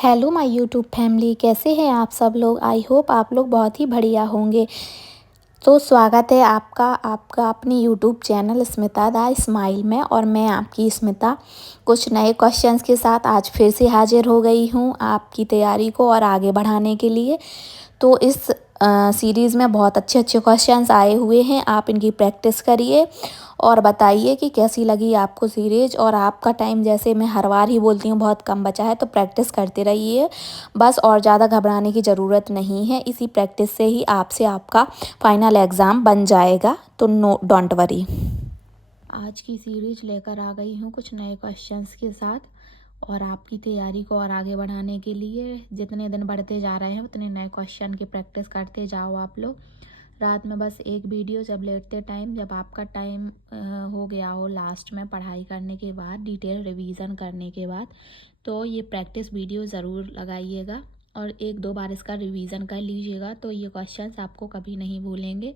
Hello my YouTube family, कैसे हैं आप सब लोग। आई होप आप लोग बहुत ही बढ़िया होंगे। तो स्वागत है आपका आपका अपने YouTube channel Smita the smile में। और मैं आपकी स्मिता कुछ नए क्वेश्चंस के साथ आज फिर से हाजिर हो गई हूँ आपकी तैयारी को और आगे बढ़ाने के लिए। तो इस सीरीज़ में बहुत अच्छे अच्छे क्वेश्चंस आए हुए हैं, आप इनकी प्रैक्टिस करिए और बताइए कि कैसी लगी आपको सीरीज। और आपका टाइम, जैसे मैं हर बार ही बोलती हूँ, बहुत कम बचा है, तो प्रैक्टिस करते रहिए बस। और ज़्यादा घबराने की ज़रूरत नहीं है, इसी प्रैक्टिस से ही आपसे आपका फाइनल एग्ज़ाम बन जाएगा। तो नो, डोंट वरी। आज की सीरीज लेकर आ गई हूँ कुछ नए क्वेश्चंस के साथ, और आपकी तैयारी को और आगे बढ़ाने के लिए जितने दिन बढ़ते जा रहे हैं उतने नए क्वेश्चन की प्रैक्टिस करते जाओ आप लोग। रात में बस एक वीडियो जब लेटते टाइम, जब आपका टाइम हो गया हो लास्ट में पढ़ाई करने के बाद, डिटेल रिवीजन करने के बाद, तो ये प्रैक्टिस वीडियो ज़रूर लगाइएगा और एक दो बार इसका रिवीजन कर लीजिएगा। तो ये क्वेश्चंस आपको कभी नहीं भूलेंगे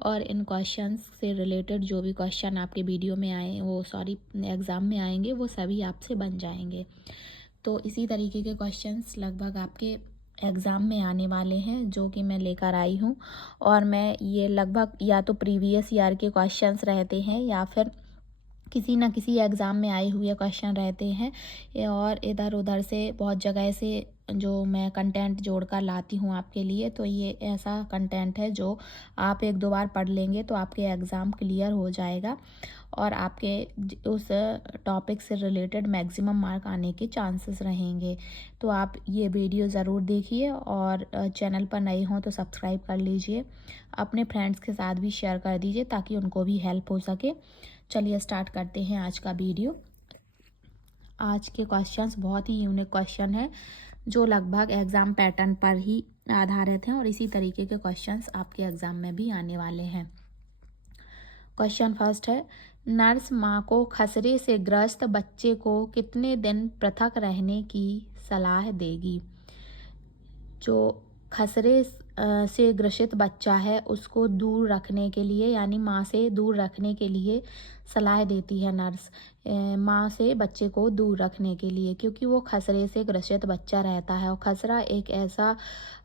और इन क्वेश्चंस से रिलेटेड जो भी क्वेश्चन आपके वीडियो में आए, वो सॉरी एग्ज़ाम में आएंगे, वो सभी आपसे बन जाएंगे। तो इसी तरीके के क्वेश्चंस लगभग आपके एग्ज़ाम में आने वाले हैं जो कि मैं लेकर आई हूँ। और मैं ये लगभग या तो प्रीवियस ईयर के क्वेश्चंस रहते हैं या फिर किसी न किसी एग्ज़ाम में आए हुए क्वेश्चन रहते हैं, और इधर उधर से बहुत जगह से जो मैं कंटेंट जोड़कर लाती हूँ आपके लिए। तो ये ऐसा कंटेंट है जो आप एक दो बार पढ़ लेंगे तो आपके एग्ज़ाम क्लियर हो जाएगा और आपके उस टॉपिक से रिलेटेड मैक्सिमम मार्क आने के चांसेस रहेंगे। तो आप ये वीडियो ज़रूर देखिए और चैनल पर नए हों तो सब्सक्राइब कर लीजिए, अपने फ्रेंड्स के साथ भी शेयर कर दीजिए ताकि उनको भी हेल्प हो सके। चलिए स्टार्ट करते हैं आज का वीडियो। आज के क्वेश्चंस बहुत ही यूनिक क्वेश्चन है जो लगभग एग्ज़ाम पैटर्न पर ही आधारित हैं और इसी तरीके के क्वेश्चंस आपके एग्ज़ाम में भी आने वाले हैं। क्वेश्चन फर्स्ट है, नर्स माँ को खसरे से ग्रस्त बच्चे को कितने दिन पृथक रहने की सलाह देगी। जो खसरे से ग्रसित बच्चा है उसको दूर रखने के लिए, यानी माँ से दूर रखने के लिए सलाह देती है नर्स माँ से बच्चे को दूर रखने के लिए, क्योंकि वो खसरे से ग्रसित बच्चा रहता है। और खसरा एक ऐसा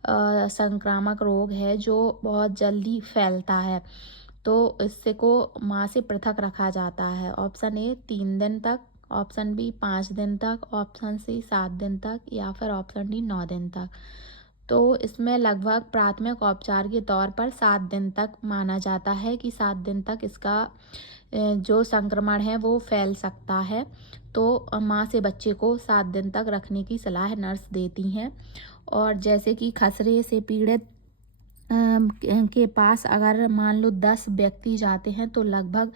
संक्रामक रोग है जो बहुत जल्दी फैलता है, तो इससे को माँ से पृथक रखा जाता है। ऑप्शन ए 3 दिन तक, ऑप्शन बी 5 दिन तक, ऑप्शन सी 7 दिन तक, या फिर ऑप्शन डी 9 दिन तक। तो इसमें लगभग प्राथमिक उपचार के तौर पर 7 दिन तक माना जाता है कि 7 दिन तक इसका जो संक्रमण है वो फैल सकता है। तो माँ से बच्चे को 7 दिन तक रखने की सलाह नर्स देती हैं। और जैसे कि खसरे से पीड़ित के पास अगर मान लो 10 व्यक्ति जाते हैं तो लगभग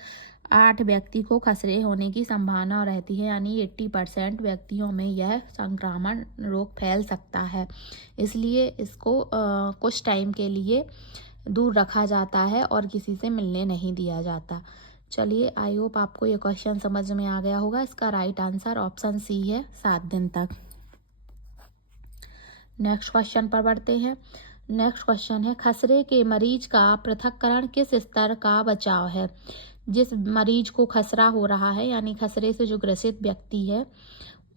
8 व्यक्ति को खसरे होने की संभावना रहती है, यानी 80% व्यक्तियों में यह संक्रामण रोग फैल सकता है। इसलिए इसको कुछ टाइम के लिए दूर रखा जाता है और किसी से मिलने नहीं दिया जाता। चलिए, आई होप आपको ये क्वेश्चन समझ में आ गया होगा। इसका राइट आंसर ऑप्शन सी है, 7 दिन तक। नेक्स्ट क्वेश्चन पर बढ़ते हैं। नेक्स्ट क्वेश्चन है, खसरे के मरीज का पृथक्करण किस स्तर का बचाव है। जिस मरीज को खसरा हो रहा है, यानी खसरे से जो ग्रसित व्यक्ति है,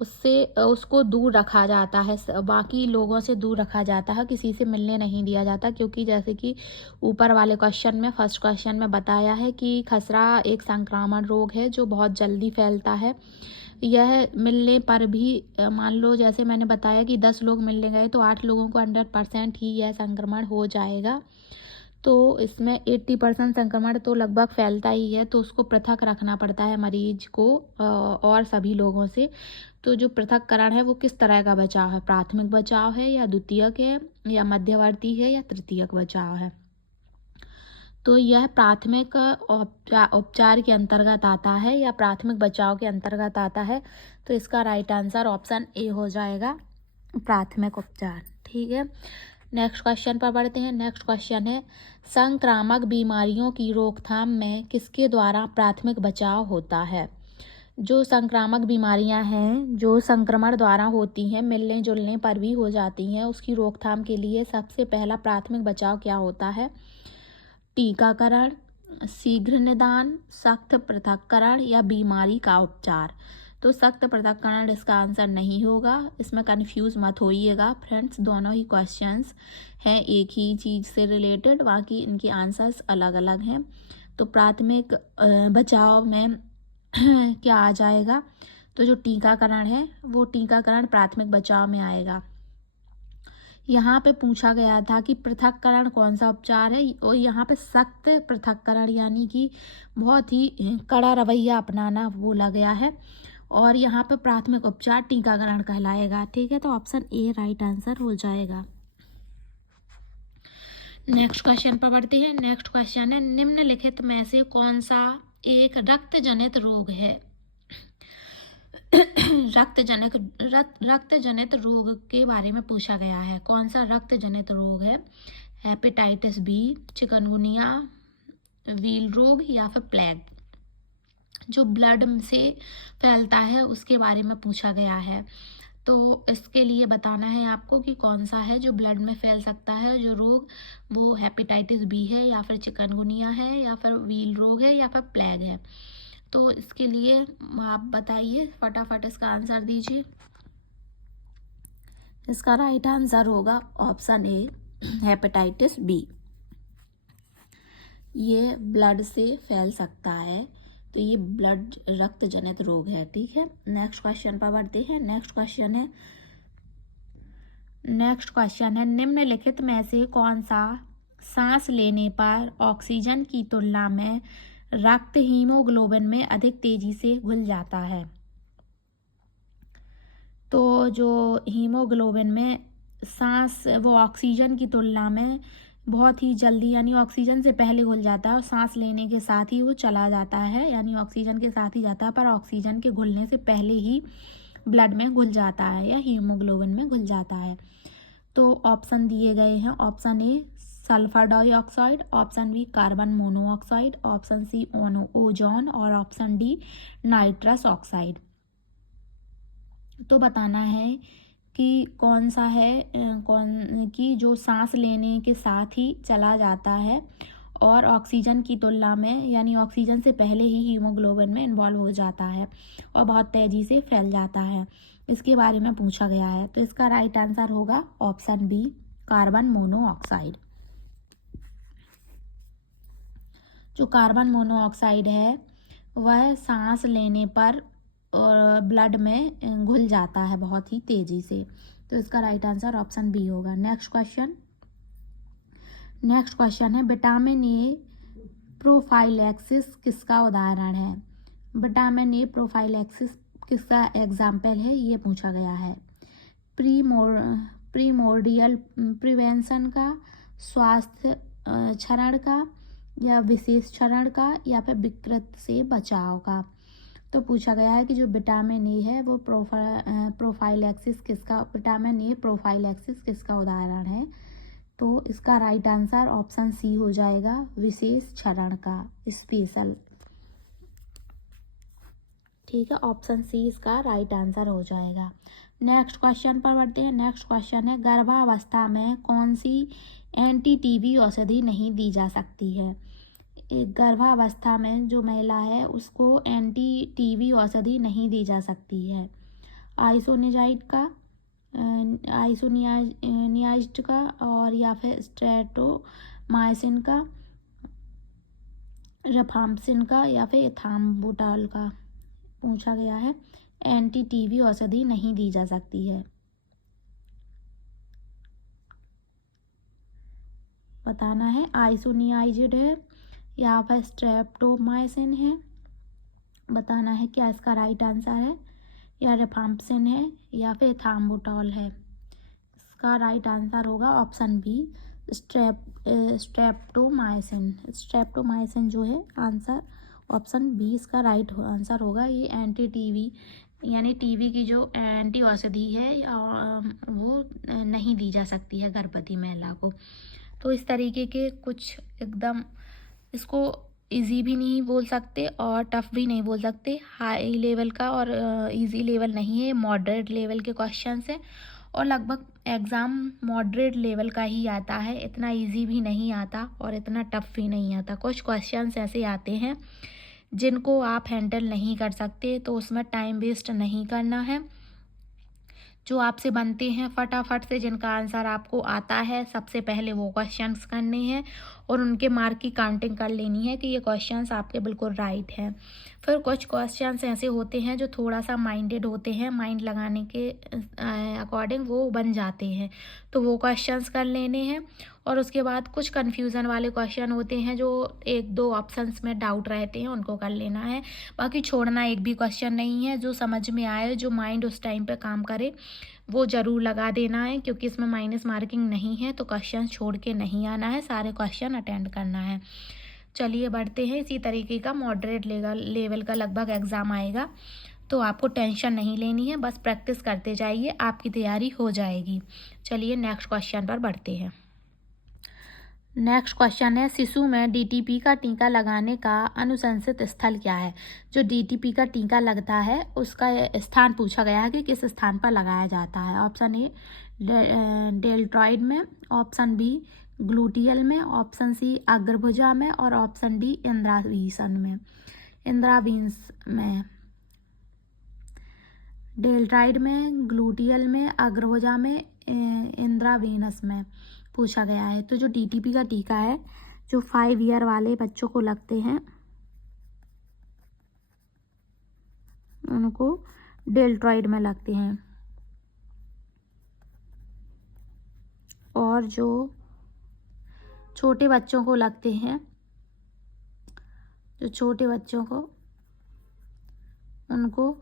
उसको दूर रखा जाता है, बाकी लोगों से दूर रखा जाता है, किसी से मिलने नहीं दिया जाता। क्योंकि जैसे कि ऊपर वाले क्वेश्चन में, फर्स्ट क्वेश्चन में बताया है कि खसरा एक संक्रामक रोग है जो बहुत जल्दी फैलता है। यह मिलने पर भी मान लो जैसे मैंने बताया कि 10 लोग मिलने गए तो 8 लोगों को 100% ही यह संक्रमण हो जाएगा। तो इसमें 80% संक्रमण तो लगभग फैलता ही है, तो उसको पृथक रखना पड़ता है मरीज को और सभी लोगों से। तो जो पृथक्करण है वो किस तरह का बचाव है, प्राथमिक बचाव है या द्वितीयक है या मध्यवर्ती है या तृतीयक बचाव है। तो यह प्राथमिक उपचार के अंतर्गत आता है या प्राथमिक बचाव के अंतर्गत आता है। तो इसका राइट आंसर ऑप्शन ए हो जाएगा, प्राथमिक उपचार। ठीक है, नेक्स्ट क्वेश्चन पर बढ़ते हैं। नेक्स्ट क्वेश्चन है, संक्रामक बीमारियों की रोकथाम में किसके द्वारा प्राथमिक बचाव होता है। जो संक्रामक बीमारियां हैं जो संक्रमण द्वारा होती हैं, मिलने जुलने पर भी हो जाती हैं, उसकी रोकथाम के लिए सबसे पहला प्राथमिक बचाव क्या होता है। टीकाकरण, शीघ्र निदान, सख्त पृथक्करण या बीमारी का उपचार। तो सख्त पृथक्करण इसका आंसर नहीं होगा। इसमें कन्फ्यूज मत होइएगा फ्रेंड्स, दोनों ही क्वेश्चंस हैं एक ही चीज़ से रिलेटेड, बाकी इनके आंसर्स अलग अलग हैं। तो प्राथमिक बचाव में क्या आ जाएगा, तो जो टीकाकरण है वो टीकाकरण प्राथमिक बचाव में आएगा। यहाँ पे पूछा गया था कि पृथक्करण कौन सा उपचार है, और यहाँ पे सख्त पृथक्करण यानी कि बहुत ही कड़ा रवैया अपनाना बोला गया है, और यहाँ पे प्राथमिक उपचार टीकाकरण कहलाएगा। ठीक है, तो ऑप्शन ए राइट आंसर हो जाएगा। नेक्स्ट क्वेश्चन पर बढ़ते हैं। नेक्स्ट क्वेश्चन है, निम्नलिखित में से कौन सा एक रक्त जनित रोग है। रक्त जनित रोग के बारे में पूछा गया है। कौन सा रक्त जनित रोग है? हेपेटाइटिस बी, चिकनगुनिया, व्हील रोग या फिर प्लेग। जो ब्लड से फैलता है उसके बारे में पूछा गया है। तो इसके लिए बताना है आपको कि कौन सा है जो ब्लड में फैल सकता है जो रोग, वो हेपेटाइटिस बी है या फिर चिकनगुनिया है या फिर व्हील रोग है या फिर प्लेग है। तो इसके लिए आप बताइए, फटाफट इसका आंसर दीजिए। इसका राइट आंसर होगा ऑप्शन ए हेपेटाइटिस बी। ये ब्लड से फैल सकता है, तो ये ब्लड रक्त जनित रोग है। ठीक है, नेक्स्ट क्वेश्चन पर बढ़ते हैं। नेक्स्ट क्वेश्चन है निम्नलिखित में से कौन सा सांस लेने पर ऑक्सीजन की तुलना में रक्त हीमोग्लोबिन में अधिक तेजी से घुल जाता है। तो जो हीमोग्लोबिन में सांस वो ऑक्सीजन की तुलना में बहुत ही जल्दी, यानी ऑक्सीजन से पहले घुल जाता है और सांस लेने के साथ ही वो चला जाता है, यानी ऑक्सीजन के साथ ही जाता है पर ऑक्सीजन के घुलने से पहले ही ब्लड में घुल जाता है या हीमोग्लोबिन में घुल जाता है। तो ऑप्शन दिए गए हैं, option A sulphur dioxide, option B carbon monoxide, option C ozone और ऑप्शन डी नाइट्रस ऑक्साइड। तो बताना है कि कौन सा है, कौन की जो सांस लेने के साथ ही चला जाता है और ऑक्सीजन की तुलना में, यानी ऑक्सीजन से पहले ही हीमोग्लोबिन में इन्वॉल्व हो जाता है और बहुत तेज़ी से फैल जाता है, इसके बारे में पूछा गया है। तो इसका राइट आंसर होगा ऑप्शन बी कार्बन मोनोऑक्साइड। जो कार्बन मोनोऑक्साइड है वह सांस लेने पर और ब्लड में घुल जाता है बहुत ही तेज़ी से, तो इसका राइट आंसर ऑप्शन बी होगा। नेक्स्ट क्वेश्चन है विटामिन ए प्रोफाइलैक्सिस किसका उदाहरण है। विटामिन ए प्रोफाइलैक्सिस किसका एग्जाम्पल है, ये पूछा गया है। प्रीमोर्डियल प्रिवेंशन का, स्वास्थ्य क्षरण का, या विशेष क्षरण का, या फिर विकृत से बचाव का। तो पूछा गया है कि जो विटामिन ए है वो प्रोफाइलैक्सिस किसका उदाहरण है। तो इसका राइट आंसर ऑप्शन सी हो जाएगा विशेष क्षरण का, स्पेशल। ठीक है, ऑप्शन सी इसका राइट आंसर हो जाएगा। नेक्स्ट क्वेश्चन पर बढ़ते हैं। नेक्स्ट क्वेश्चन है गर्भावस्था में कौन सी एंटी टीबी औषधि नहीं दी जा सकती है। एक गर्भावस्था में जो महिला है उसको एंटी टीबी औषधि नहीं दी जा सकती है। आइसोनियाज़िड का और या फिर स्ट्रेप्टोमाइसिन का, रिफाम्पिसिन का, या फिर एथाम्बुटोल का पूछा गया है। एंटी टीबी औषधि नहीं दी जा सकती है, बताना है। आइसोनियाज़िड है या फिर स्ट्रेप्टोमाइसिन है, बताना है क्या इसका राइट आंसर है, या रिफाम्पिसिन है या फिर एथाम्बुटोल है। इसका राइट आंसर होगा ऑप्शन बी स्ट्रेप्टोमाइसिन जो है आंसर ऑप्शन बी इसका राइट आंसर होगा। ये एंटी टीबी यानी टीबी की जो एंटी औषधि है वो नहीं दी जा सकती है गर्भवती महिला को। तो इस तरीके के कुछ एकदम, इसको इजी भी नहीं बोल सकते और टफ भी नहीं बोल सकते, हाई लेवल का और इजी लेवल नहीं है, मॉडरेट लेवल के क्वेश्चंस हैं और लगभग एग्ज़ाम मॉडरेट लेवल का ही आता है, इतना इजी भी नहीं आता और इतना टफ भी नहीं आता। कुछ क्वेश्चंस ऐसे आते हैं जिनको आप हैंडल नहीं कर सकते तो उसमें टाइम वेस्ट नहीं करना है। जो आपसे बनते हैं फटाफट से, जिनका आंसर आपको आता है, सबसे पहले वो क्वेश्चंस करने हैं और उनके मार्क की काउंटिंग कर लेनी है कि ये क्वेश्चंस आपके बिल्कुल राइट हैं। फिर कुछ क्वेश्चंस ऐसे होते हैं जो थोड़ा सा माइंडेड होते हैं, माइंड लगाने के अकॉर्डिंग वो बन जाते हैं, तो वो क्वेश्चंस कर लेने हैं। और उसके बाद कुछ कन्फ्यूज़न वाले क्वेश्चन होते हैं जो एक दो ऑप्शंस में डाउट रहते हैं, उनको कर लेना है। बाकी छोड़ना एक भी क्वेश्चन नहीं है। जो समझ में आए, जो माइंड उस टाइम पे काम करे, वो ज़रूर लगा देना है, क्योंकि इसमें माइनस मार्किंग नहीं है, तो क्वेश्चन छोड़ के नहीं आना है, सारे क्वेश्चन अटेंड करना है। चलिए बढ़ते हैं। इसी तरीके का मॉडरेट लेवल का लगभग एग्ज़ाम आएगा, तो आपको टेंशन नहीं लेनी है, बस प्रैक्टिस करते जाइए, आपकी तैयारी हो जाएगी। चलिए नेक्स्ट क्वेश्चन पर बढ़ते हैं। नेक्स्ट क्वेश्चन है, शिशु में डीटीपी का टीका लगाने का अनुशंसित स्थल क्या है। जो डीटीपी का टीका लगता है उसका स्थान पूछा गया है कि किस स्थान पर लगाया जाता है। ऑप्शन ए डेल्टॉइड में, ऑप्शन बी ग्लूटियल में, ऑप्शन सी अग्रभुजा में और ऑप्शन डी इंद्रावीसन में। इंद्रावींस में, डेल्टॉइड में, ग्लूटियल में, अग्रभुजा में, इंद्रावीनस में पूछा गया है। तो जो डीटीपी का टीका है, जो 5 ईयर वाले बच्चों को लगते हैं, उनको डेल्टॉइड में लगते हैं, और जो छोटे बच्चों को लगते हैं, जो छोटे बच्चों को, उनको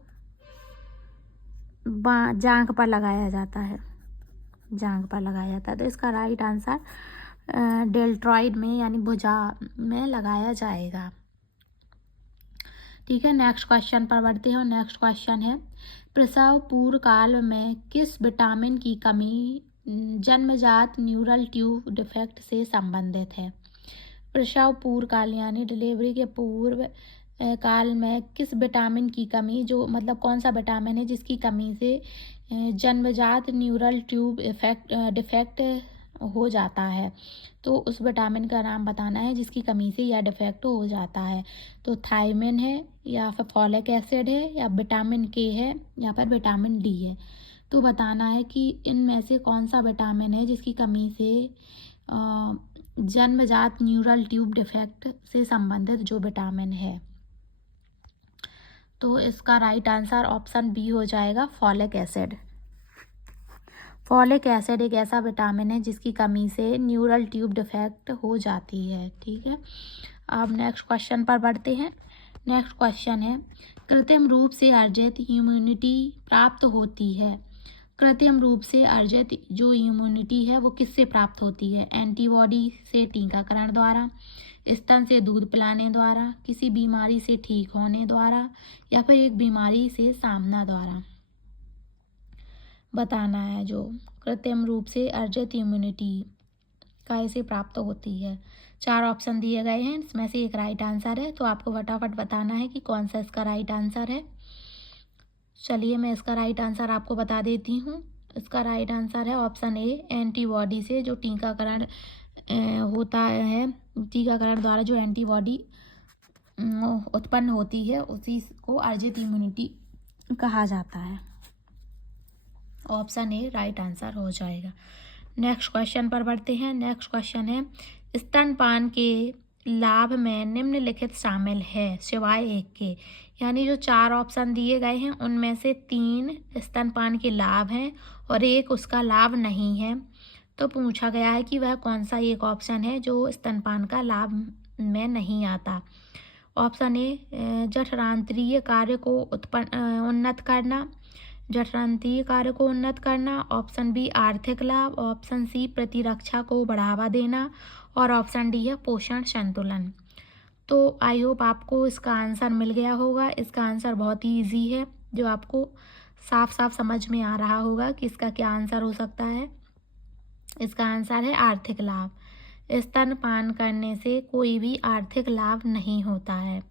जांघ पर लगाया जाता है, जांघ पर लगाया जाता है। तो इसका राइट आंसर डेल्टॉइड में यानी भुजा में लगाया जाएगा। ठीक है, नेक्स्ट क्वेश्चन पर बढ़ते हैं। और नेक्स्ट क्वेश्चन है, प्रसव पूर्व काल में किस विटामिन की कमी जन्मजात न्यूरल ट्यूब डिफेक्ट से संबंधित है। प्रसव पूर्व काल यानी डिलीवरी के पूर्व काल में किस विटामिन की कमी, जो मतलब कौन सा विटामिन है जिसकी कमी से जन्मजात न्यूरल ट्यूब डिफेक्ट हो जाता है। तो उस विटामिन का नाम बताना है जिसकी कमी से यह डिफेक्ट हो जाता है। तो थायमिन है, या फिर फॉलिक एसिड है, या विटामिन के है, या फिर विटामिन डी है। तो बताना है कि इनमें से कौन सा विटामिन है जिसकी कमी से जन्मजात न्यूरल ट्यूब डिफेक्ट से संबंधित जो विटामिन है। तो इसका राइट आंसर ऑप्शन बी हो जाएगा, फॉलिक एसिड। फॉलिक एसिड एक ऐसा विटामिन है जिसकी कमी से न्यूरल ट्यूब डिफेक्ट हो जाती है। ठीक है, अब नेक्स्ट क्वेश्चन पर बढ़ते हैं। नेक्स्ट क्वेश्चन है, कृत्रिम रूप से अर्जित इम्यूनिटी प्राप्त होती है। कृत्रिम रूप से अर्जित जो इम्यूनिटी है वो किससे प्राप्त होती है। एंटीबॉडी से, टीकाकरण द्वारा, स्तन से दूध पिलाने द्वारा, किसी बीमारी से ठीक होने द्वारा, या फिर एक बीमारी से सामना द्वारा। बताना है जो कृत्रिम रूप से अर्जित इम्यूनिटी कैसे प्राप्त होती है। 4 ऑप्शन दिए गए हैं, इसमें से एक राइट आंसर है, तो आपको फटाफट बताना है कि कौन सा इसका राइट आंसर है। चलिए मैं इसका राइट आंसर आपको बता देती हूँ। इसका राइट आंसर है ऑप्शन ए, एंटीबॉडी से जो टीकाकरण होता है, टीकाकरण द्वारा जो एंटीबॉडी उत्पन्न होती है उसी को अर्जित इम्यूनिटी कहा जाता है। ऑप्शन ए राइट आंसर हो जाएगा। नेक्स्ट क्वेश्चन पर बढ़ते हैं। नेक्स्ट क्वेश्चन है, स्तनपान के लाभ में निम्नलिखित शामिल है सिवाय एक के। यानी जो 4 ऑप्शन दिए गए हैं उनमें से 3 स्तनपान के लाभ हैं और एक उसका लाभ नहीं है। तो पूछा गया है कि वह कौन सा एक ऑप्शन है जो स्तनपान का लाभ में नहीं आता। ऑप्शन ए, जठरांत्रीय कार्य को उन्नत करना, जठरांत्रीय कार्य को उन्नत करना। ऑप्शन बी, आर्थिक लाभ। ऑप्शन सी, प्रतिरक्षा को बढ़ावा देना। और ऑप्शन डी है पोषण संतुलन। तो आई होप आपको इसका आंसर मिल गया होगा। इसका आंसर बहुत ही ईजी है, जो आपको साफ साफ समझ में आ रहा होगा कि इसका क्या आंसर हो सकता है। इसका आंसर है आर्थिक लाभ। स्तनपान करने से कोई भी आर्थिक लाभ नहीं होता है।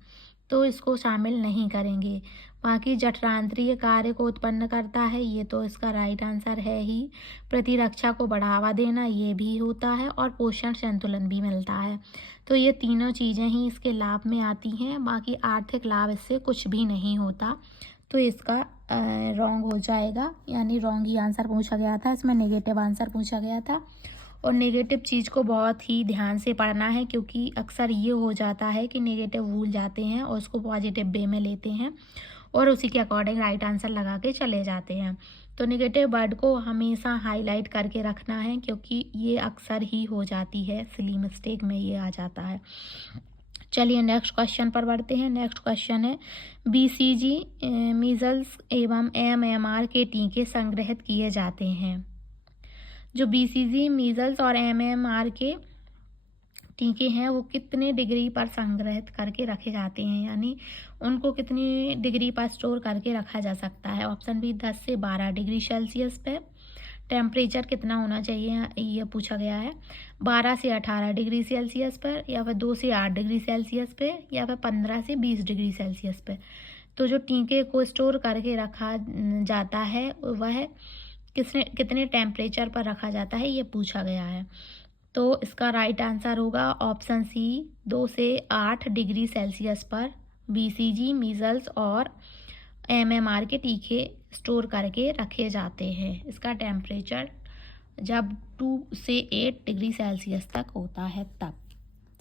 तो इसको शामिल नहीं करेंगे। बाकी जठरांत्रिय कार्य को उत्पन्न करता है, ये तो इसका राइट आंसर है ही। प्रतिरक्षा को बढ़ावा देना, ये भी होता है, और पोषण संतुलन भी मिलता है। तो ये तीनों चीज़ें ही इसके लाभ में आती हैं। बाकी आर्थिक लाभ इससे कुछ भी नहीं होता। तो इसका रॉन्ग हो जाएगा, यानी रॉन्ग ही आंसर पूछा गया था, इसमें नेगेटिव आंसर पूछा गया था। और नेगेटिव चीज़ को बहुत ही ध्यान से पढ़ना है, क्योंकि अक्सर ये हो जाता है कि नेगेटिव भूल जाते हैं और उसको पॉजिटिव वे में लेते हैं और उसी के अकॉर्डिंग राइट आंसर लगा के चले जाते हैं। तो नेगेटिव वर्ड को हमेशा हाईलाइट करके रखना है, क्योंकि ये अक्सर ही हो जाती है, सिली मिस्टेक में ये आ जाता है। चलिए नेक्स्ट क्वेश्चन पर बढ़ते हैं। नेक्स्ट क्वेश्चन है, बीसीजी मीजल्स एवं एमएमआर के टीके संग्रहित किए जाते हैं। जो बीसीजी मीजल्स और एमएमआर के टीके हैं वो कितने डिग्री पर संग्रहित करके रखे जाते हैं, यानी उनको कितनी डिग्री पर स्टोर करके रखा जा सकता है। ऑप्शन बी 10 से 12 डिग्री सेल्सियस पे। टेम्परेचर कितना होना चाहिए ये पूछा गया है, 12 से 18 डिग्री सेल्सियस पर, या फिर 2 से 8 डिग्री सेल्सियस पे, या फिर 15 से 20 डिग्री सेल्सियस पे। तो जो टीके को स्टोर करके रखा जाता है वह कितने टेम्परेचर पर रखा जाता है, ये पूछा गया है। तो इसका राइट आंसर होगा ऑप्शन सी, 2 से 8 डिग्री सेल्सियस पर बीसीजी मीजल्स और एमएमआर के टीके स्टोर करके रखे जाते हैं। इसका टेम्परेचर जब 2 से 8 डिग्री सेल्सियस तक होता है तब।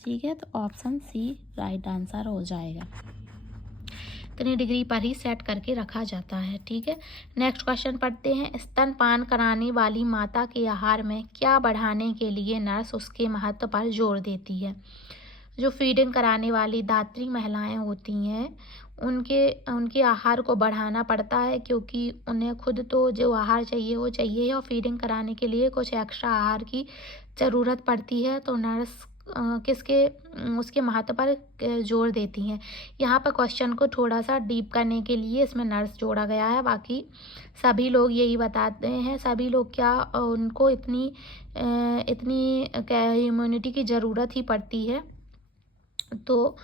ठीक है, तो ऑप्शन सी राइट आंसर हो जाएगा। इतनी डिग्री पर ही सेट करके रखा जाता है। ठीक है, नेक्स्ट क्वेश्चन पढ़ते हैं। स्तनपान कराने वाली माता के आहार में क्या बढ़ाने के लिए नर्स उसके महत्व पर जोर देती है। जो फीडिंग कराने वाली दात्री महिलाएं होती हैं उनके आहार को बढ़ाना पड़ता है, क्योंकि उन्हें खुद तो जो आहार चाहिए वो चाहिए और फीडिंग कराने के लिए कुछ एक्स्ट्रा आहार की ज़रूरत पड़ती है। तो नर्स उसके महत्व पर जोर देती हैं। यहाँ पर क्वेश्चन को थोड़ा सा डीप करने के लिए इसमें नर्स जोड़ा गया है। बाकी सभी लोग यही बताते हैं, सभी लोग क्या उनको इतनी इम्यूनिटी की ज़रूरत ही पड़ती है। तो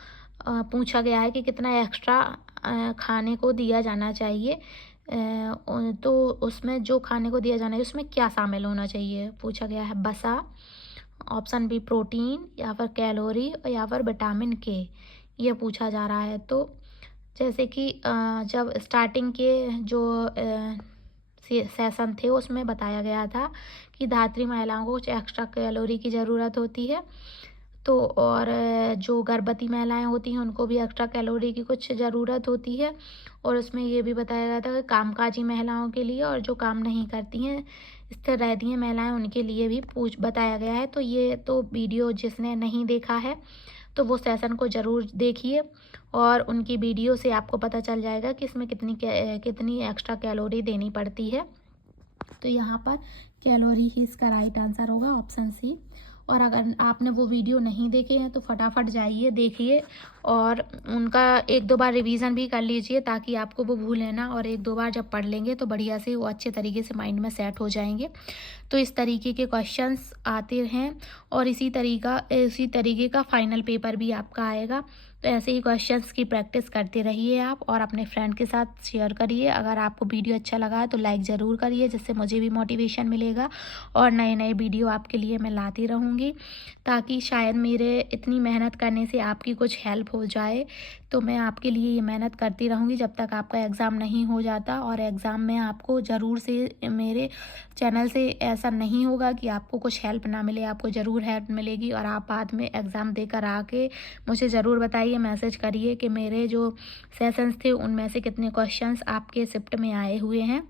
पूछा गया है कि कितना एक्स्ट्रा खाने को दिया जाना चाहिए, तो उसमें जो खाने को दिया जाना है उसमें क्या शामिल होना चाहिए। पूछा गया है वसा, ऑप्शन बी प्रोटीन, या फिर कैलोरी, या फिर विटामिन के, ये पूछा जा रहा है। तो जैसे कि जब स्टार्टिंग के जो सेशन थे उसमें बताया गया था कि धात्री महिलाओं को कुछ एक्स्ट्रा कैलोरी की ज़रूरत होती है। तो और जो गर्भवती महिलाएं होती हैं उनको भी एक्स्ट्रा कैलोरी की कुछ ज़रूरत होती है। और उसमें ये भी बताया गया था कि कामकाजी महिलाओं के लिए और जो काम नहीं करती हैं, स्थिर रहती हैं महिलाएं, उनके लिए भी बताया गया है। तो ये तो वीडियो जिसने नहीं देखा है तो वो सेशन को ज़रूर देखिए और उनकी वीडियो से आपको पता चल जाएगा कि इसमें कितनी एक्स्ट्रा कैलोरी देनी पड़ती है। तो यहाँ पर कैलोरी ही इसका राइट आंसर होगा, ऑप्शन सी। और अगर आपने वो वीडियो नहीं देखे हैं तो फटाफट जाइए देखिए और उनका 1-2 बार रिवीजन भी कर लीजिए, ताकि आपको वो भूले ना, और 1-2 बार जब पढ़ लेंगे तो बढ़िया से वो अच्छे तरीके से माइंड में सेट हो जाएंगे। तो इस तरीके के क्वेश्चंस आते हैं और इसी तरीके का फाइनल पेपर भी आपका आएगा। तो ऐसे ही क्वेश्चंस की प्रैक्टिस करते रहिए आप और अपने फ्रेंड के साथ शेयर करिए। अगर आपको वीडियो अच्छा लगा है तो लाइक ज़रूर करिए, जिससे मुझे भी मोटिवेशन मिलेगा और नए नए वीडियो आपके लिए मैं लाती रहूँगी, ताकि शायद मेरे इतनी मेहनत करने से आपकी कुछ हेल्प हो जाए। तो मैं आपके लिए ये मेहनत करती रहूँगी जब तक आपका एग्ज़ाम नहीं हो जाता। और एग्ज़ाम में आपको ज़रूर से मेरे चैनल से ऐसा नहीं होगा कि आपको कुछ हेल्प ना मिले, आपको ज़रूर हेल्प मिलेगी। और आप बाद में एग्ज़ाम देकर आके मुझे ज़रूर बताइए, मैसेज करिए कि मेरे जो सेशंस थे उनमें से कितने क्वेश्चंस आपके शिफ्ट में आए हुए हैं।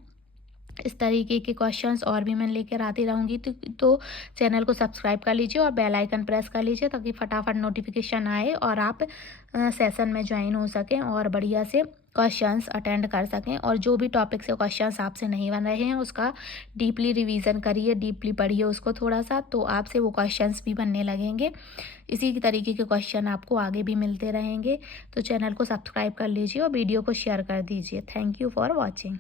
इस तरीके के क्वेश्चंस और भी मैं लेकर आती रहूँगी। तो चैनल को सब्सक्राइब कर लीजिए और बेल आइकन प्रेस कर लीजिए, ताकि फटाफट नोटिफिकेशन आए और आप सेशन में ज्वाइन हो सकें और बढ़िया से क्वेश्चंस अटेंड कर सकें। और जो भी टॉपिक से क्वेश्चंस आपसे नहीं बन रहे हैं उसका डीपली रिवीजन करिए, डीपली पढ़िए उसको थोड़ा सा, तो आपसे वो क्वेश्चंस भी बनने लगेंगे। इसी तरीके के क्वेश्चन आपको आगे भी मिलते रहेंगे। तो चैनल को सब्सक्राइब कर लीजिए और वीडियो को शेयर कर दीजिए। Thank you for watching.